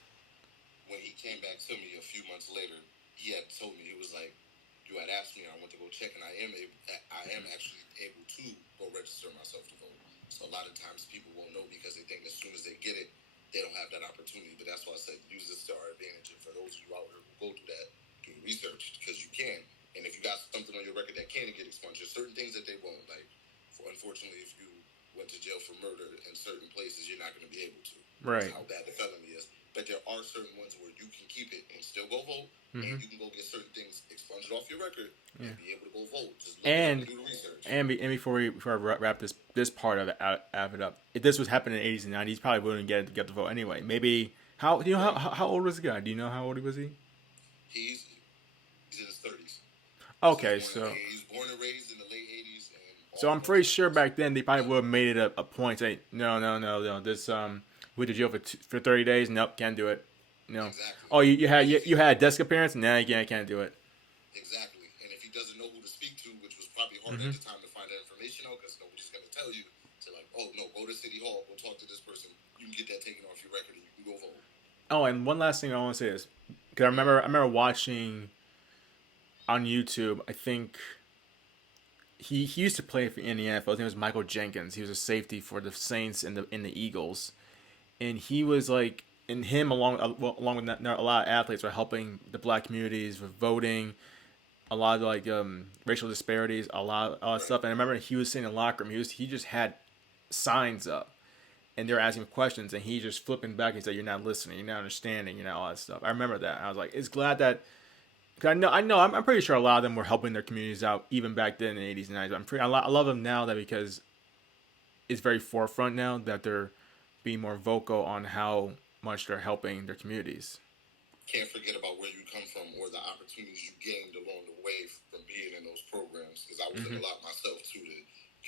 When he came back to me a few months later, he had told me, he was like, you had asked me, and I went to go check, and I am actually able to go register myself to vote. So a lot of times people won't know because they think as soon as they get it, they don't have that opportunity. But that's why I said use this to our advantage. And for those of you out there who go through that, get research because you can. And if you got something on your record that can get expunged, there's certain things that they won't. Like, unfortunately, if you went to jail for murder in certain places, you're not going to be able to. Right. That's how bad the felony is. But there are certain ones where you can keep it and still go vote, and you can go get certain things expunged off your record and be able to go vote. Just look and do the research. And before I wrap this part of it up, if this was happening in the 80s and 90s, he probably wouldn't get the vote anyway. Maybe how old was the guy? Do you know how old was he? He's in his 30s. Okay, he's born and raised in the late 80s. So I'm pretty sure back then they probably would have made it a point. Say no. This went to jail for 30 days. Nope, can't do it. No. Exactly. Oh, you had a desk appearance. Nah, you can't do it. Exactly. And if he doesn't know who to speak to, which was probably hard at the time to find that information out, because nobody's going to tell you to go to City Hall, go talk to this person. You can get that taken off your record, and you can go vote. Oh, and one last thing I want to say is because I remember watching on YouTube. I think he used to play in the NFL. His name was Michael Jenkins. He was a safety for the Saints and the Eagles, and he was like. And him, along with a lot of athletes, were helping the black communities with voting, a lot of racial disparities, a lot of stuff. And I remember he was sitting in the locker room. He just had signs up, and they were asking him questions, and he just flipping back. He said, "You're not listening. You're not understanding. All that stuff." I remember that. I was like, "It's glad that." Cause I know. I'm pretty sure a lot of them were helping their communities out even back then in the 80s and 90s. I love them now because it's very forefront now that they're being more vocal on how much they're helping their communities. Can't forget about where you come from or the opportunities you gained along the way from being in those programs. Because I was in a lot myself too to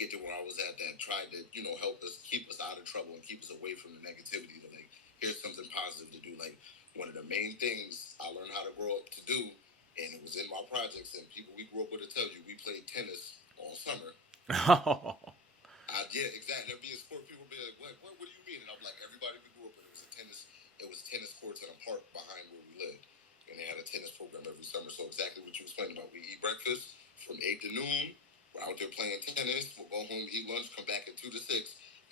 get to where I was at. That tried to help us keep us out of trouble and keep us away from the negativity. To here's something positive to do. Like one of the main things I learned how to grow up to do, and it was in my projects. And people we grew up with to tell you, we played tennis all summer. Yeah, exactly. There'd be a sport. People would be like, "What do you mean?" And I'm like, "Everybody we grew up with, it was tennis courts in a park behind where we lived, and they had a tennis program every summer." So exactly what you explained about, we eat breakfast from 8 either playing tennis, we'll go home, eat lunch, come back at 2 to 6,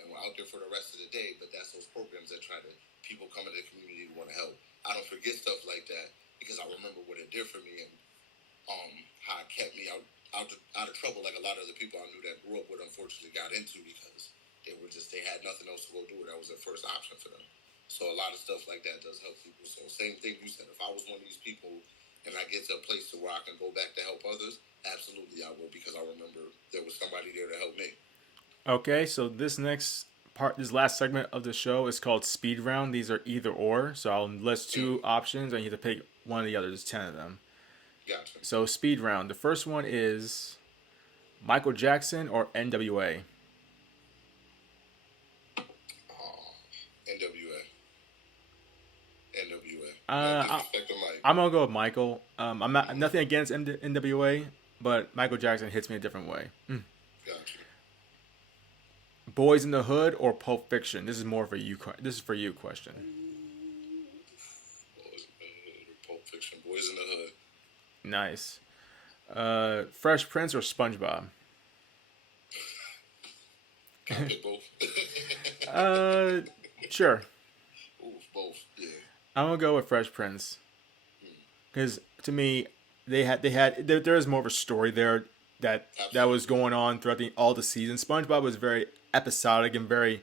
and we're out there for the rest of the day. But that's those programs that try to, people come into the community to want to help. I don't forget stuff like that because I remember what it did for me and how it kept me out of trouble like a lot of the people I knew that grew up with unfortunately got into because they had nothing else to go do. That was their first option for them. So a lot of stuff like that does help people. So same thing you said. If I was one of these people and I get to a place to where I can go back to help others, absolutely I will because I remember there was somebody there to help me. Okay, so this last segment of the show is called Speed Round. These are either or. So I'll list two options, and you have to pick one of the others. There's 10 of them. Gotcha. So Speed Round. The first one is Michael Jackson or NWA. NWA. I'm gonna go with Michael. I'm not nothing against NWA, but Michael Jackson hits me a different way. Gotcha. Boys in the Hood or Pulp Fiction? This is more for you. This is for you question. Boys in the Hood or Pulp Fiction? Boys in the Hood. Nice. Fresh Prince or SpongeBob? Can I pick both? Sure. Ooh, both. Yeah. I'm gonna go with Fresh Prince because to me, there is more of a story there that was going on throughout all the seasons. SpongeBob was very episodic and very,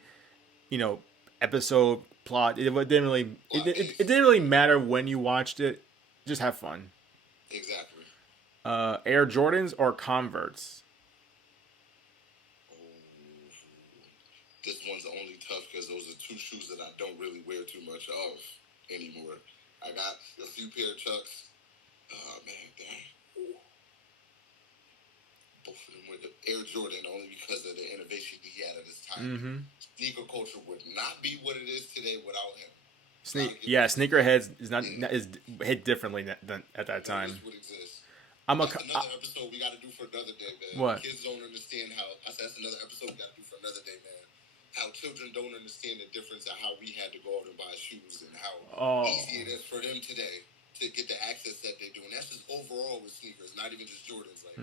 episode plot. It didn't really matter when you watched it. Just have fun. Exactly. Air Jordans or Converse? This one's only tough because those are two shoes that I don't really wear too much of anymore. I got a few pair of Chucks. Oh, man, damn. Both of them were the Air Jordan only because of the innovation he had at his time. Mm-hmm. Sneaker culture would not be what it is today without him. Sneakerheads is hit differently than at that time. Would exist. That's another episode we got to do for another day, man. What? Kids don't understand how. I said that's another episode we got to do for another day, man. How children don't understand the difference of how we had to go out and buy shoes and how easy it is for them today to get the access that they do. And that's just overall with sneakers, not even just Jordans. Like,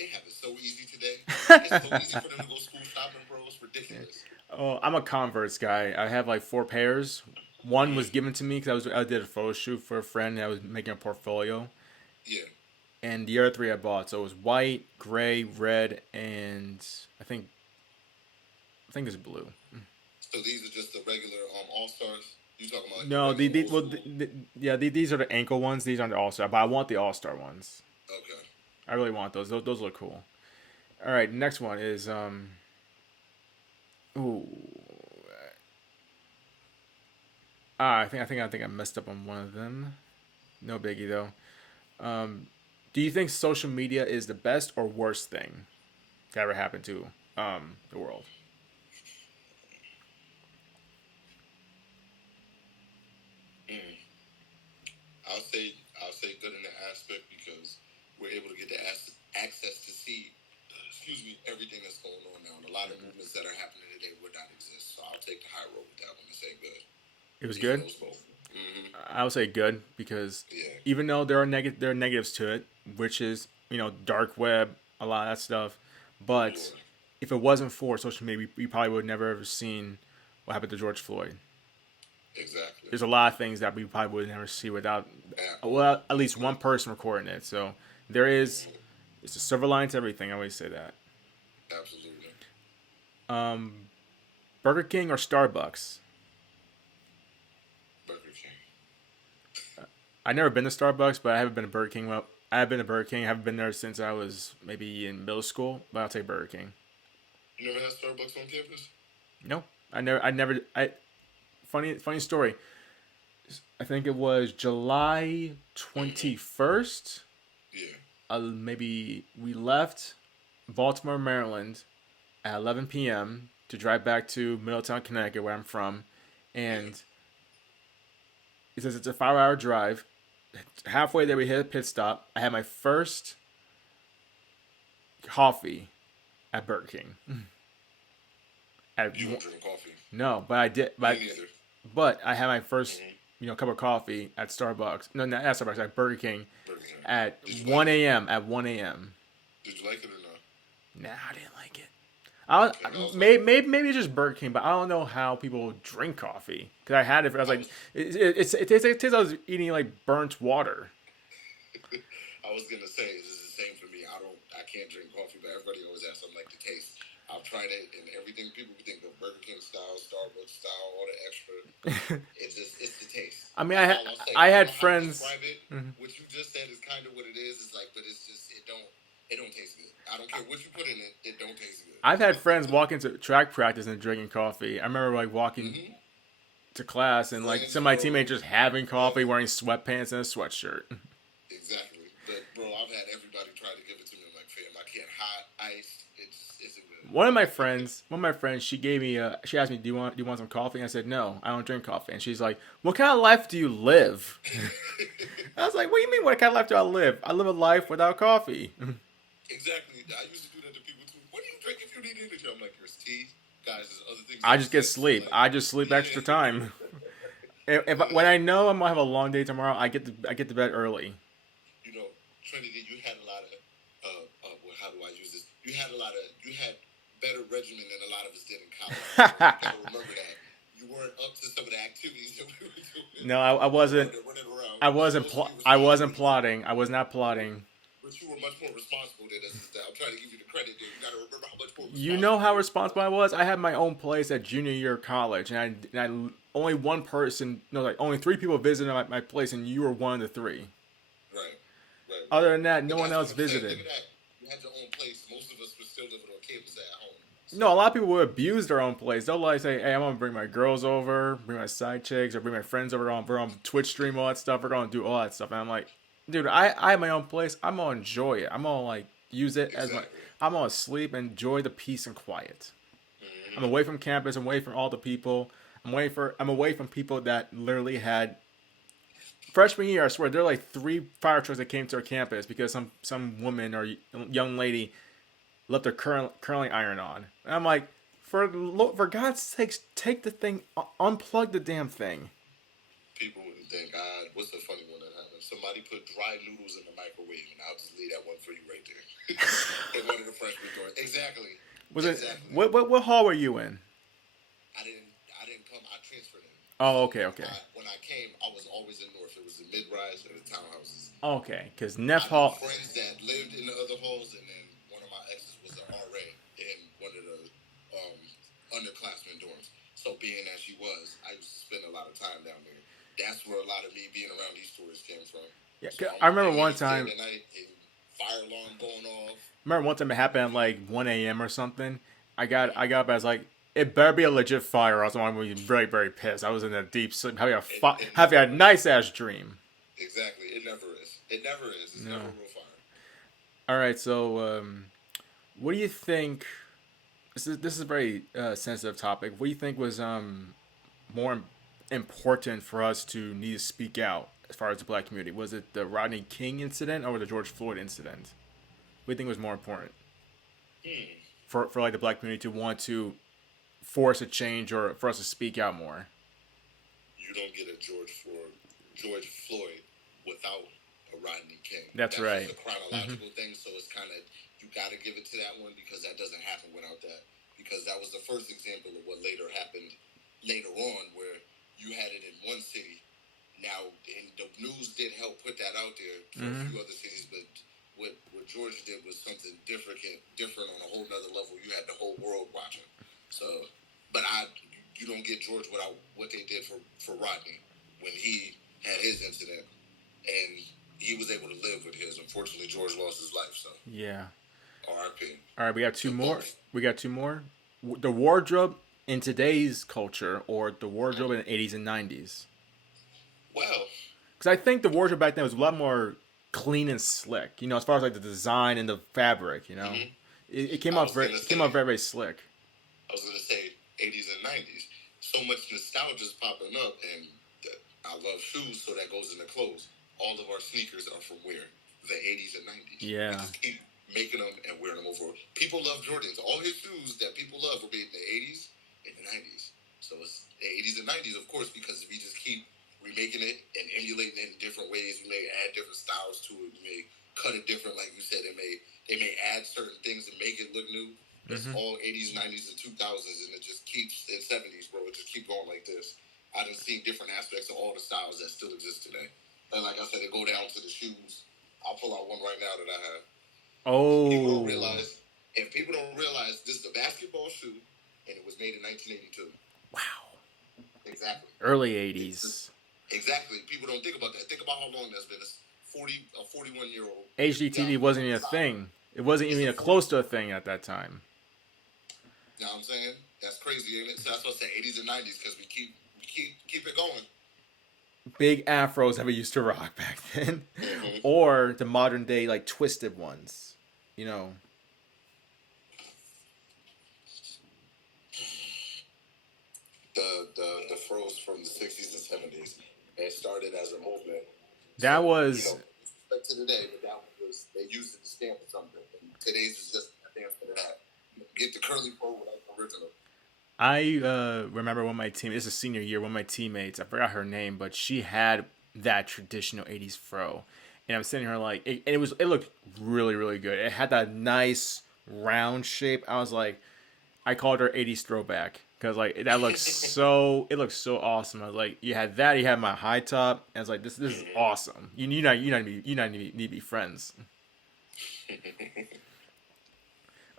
they have it so easy today. It's so easy for them to go school shopping, bro. It's ridiculous. Oh, I'm a Converse guy. I have like 4 pairs. One was given to me because I did a photo shoot for a friend and I was making a portfolio. Yeah. And the other 3 I bought. So it was white, gray, red, and I think it's blue. So these are just the regular All-Stars? You talking about? Like no, these are the ankle ones. These aren't the All-Star, but I want the All-Star ones. Okay. I really want those. Those look cool. All right, next one is I think I messed up on one of them. No biggie though. Do you think social media is the best or worst thing that ever happened to the world? I'll say good in the aspect because we're able to get the access to see, everything that's going on now. And a lot of movements that are happening today would not exist. So I'll take the high road with that one and say good. It was good. I would say good because even though there are negatives to it, which is dark web, a lot of that stuff. But if it wasn't for social media, we probably would never ever seen what happened to George Floyd. Exactly. There's a lot of things that we probably would never see without, at least one person recording it. So it's a silver line to everything. I always say that. Absolutely. Burger King or Starbucks? Burger King. I've never been to Starbucks, but I haven't been to Burger King. Well, I have been to Burger King. I haven't been there since I was maybe in middle school, but I'll take Burger King. You never had Starbucks on campus? No, Funny story. I think it was July 21st. Yeah. Maybe we left Baltimore, Maryland at 11 p.m. to drive back to Middletown, Connecticut, where I'm from. And it says it's a 5-hour drive. Halfway there, we hit a pit stop. I had my first coffee at Burger King. You don't drink coffee? No, but I did. But I had my first, cup of coffee at Starbucks. No, not at Starbucks. At Burger King. At 1 a.m. At 1 a.m. Did you like it or not? Nah, I didn't like it. I Okay, I was like, maybe it's just Burger King, but I don't know how people drink coffee. Because I had it, I was I like, was it tastes like I was eating like burnt water. I was gonna say this is the same for me. I can't drink coffee, but everybody always asks something like the taste. I've tried it and everything people would think of Burger King style, Starbucks style, all the extra. It's the taste. I mean, That's all I'll say. I I don't had know how to friends. describe it. What you just said is kind of what it is. It's like, but it's just it don't taste good. I don't care what you put in it. It don't taste good. I've had friends walk into track practice and drinking coffee. I remember like walking Mm-hmm. to class and like Friends, some of my bro. teammates just having coffee, Yes, wearing sweatpants and a sweatshirt. exactly. But bro, I've had everybody try to give it to me. I'm like, fam, I can't hot ice. It's isn't good. One of my friends, she asked me, do you want some coffee? And I said, no, I don't drink coffee. And she's like, what kind of life do you live? I was like, what do you mean? What kind of life do I live? I live a life without coffee. Exactly. I used to do that to people too. What do you drink if you need energy? I'm like, there's tea, guys. There's other things I that just get exist. sleep. Like, I just sleep yeah, extra time. When I know I'm gonna have a long day tomorrow, I get to bed early. you know, Trinity, you had a lot of, well, how do I use this? You had better regimen than a lot of us did in college. You gotta remember that. You weren't up to some of the activities that we were doing. No, I wasn't. Running around. I You're wasn't. supposed to be I responsible. wasn't plotting. I was not plotting. But you were much more responsible than us. I'm trying to give you the credit there. You gotta remember how much more You know responsible how you were. responsible I was. I had my own place at junior year of college, and I only one person. No, like only three people visited my place, and you were one of the three. Right, right. Other than that, no But one that's what else I'm saying. visited. Look at that. You had your own place. Most of us were still living on campus at home. So, No, a lot of people would abuse their own place. They'll like say, "Hey, I'm gonna bring my girls over, bring my side chicks, or bring my friends over. We're on Twitch stream all that stuff. We're gonna do all that stuff." And I'm like, dude, I have my own place. I'm gonna enjoy it. I'm gonna like use it as my. exactly. I'm gonna sleep, and enjoy the peace and quiet. I'm Mm-hmm. away from campus. I'm away from all the people. I'm away from people that literally had freshman year. I swear there are like three fire trucks that came to our campus because some woman or young lady left their curling iron on. And I'm like, for God's sakes, take the thing, unplug the damn thing. People would think, what's the funny one that happened? Somebody put dry noodles in the microwave, and I'll just leave that one for you right there. In one of the freshman doors. Exactly. Was it Exactly. what hall were you in? I didn't come. I transferred in. Oh, So okay, okay, when I came, I was always in North. It was the mid-rise and the townhouses. okay. Because I Neff knew Hall. friends that lived in the other halls, and then one of my exes was an RA in one of the um, underclassmen dorms. So being as she was, I used to spend a lot of time down there. That's where a lot of me being around these tourists came from. Yeah, So I I'm remember one in time. at night and fire alarm going off. It happened at like 1 a.m. or something. I got up. I was like, it better be a legit fire, or else I'm gonna be very very pissed. I was in a deep sleep, having a nice ass dream. Exactly. It never is. It never is. It's No. never real fire. All right, so what do you think? This is a very sensitive topic. What do you think was more important for us to need to speak out as far as the black community? Was it the Rodney King incident or the George Floyd incident? What do you think was more important for like the black community to want to force a change or for us to speak out more? You don't get a George Floyd without a Rodney King. That's right. Just a chronological thing, so it's kind of you got to give it to that one because that doesn't happen without that. Because that was the first example of what later happened later on, where you had it in one city. Now, and the news did help put that out there for a few other cities, but what Georgia did was something different on a whole nother level. You had the whole world watching. So, but you don't get George without what they did for Rodney when he had his incident, and he was able to live with his. Unfortunately, George lost his life. So, Yeah. R.I.P. All right, we got two To more. both. We got two more. The wardrobe in today's culture or the wardrobe in the 80s and 90s. Well, Because I think the wardrobe back then was a lot more clean and slick. You know, as far as like the design and the fabric. You know, it came I out was very gonna it came say- out very very slick. I was going to say 80s and 90s. So much nostalgia is popping up, and I love shoes, so that goes into clothes. All of our sneakers are from where? The 80s and 90s. Yeah. We just keep making them and wearing them over. People love Jordans. All his shoes that people love were made in the 80s and the 90s. So it's the 80s and 90s, of course, because we just keep remaking it and emulating it in different ways. We may add different styles to it. We may cut it different, like you said. They they may add certain things and make it look new. It's all 80s, 90s, and 2000s, and it just keeps in 70s, bro. It just keep going like this. I done seen different aspects of all the styles that still exist today. And like I said, they go down to the shoes. I'll pull out one right now that I have. People don't Oh, realize, if people don't realize, this is a basketball shoe, and it was made in 1982. wow. Exactly. Early 80s. Exactly. People don't think about that. Think about how long that's been. It's 41-year-old. HDTV wasn't even a thing. It wasn't even close to a thing at that time. You know what I'm saying? That's crazy, ain't it? So that's what I said, 80s and 90s, because we keep it going. Big afros that we used to rock back then, or the modern day like twisted ones. You know. The fros from the 60s and 70s. It started as a movement. That was. Respect to today, but that was, they used it to stand for something. And today's is just a dance for that. Get the curly fro without the original. I remember when my team. It's a senior year. One of my teammates. I forgot her name, but she had that traditional '80s fro, and I'm sitting here like, it looked really really good. It had that nice round shape. I was like, I called her '80s throwback because like that looks so. It looks so awesome. I was like, you had that. You had my high top. And I was like, this is awesome. You not need to be friends.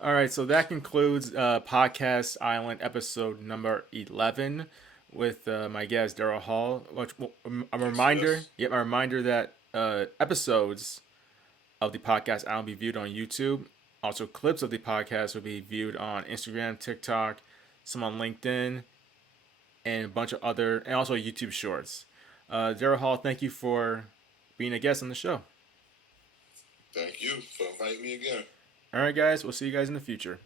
All right, so that concludes Podcast Island episode number 11 with my guest Darryl Hall. A reminder, a reminder that episodes of the Podcast Island will be viewed on YouTube. Also, clips of the podcast will be viewed on Instagram, TikTok, some on LinkedIn, and a bunch of other, and also YouTube Shorts. Darryl Hall, thank you for being a guest on the show. Thank you for inviting me again. All right, guys, we'll see you guys in the future.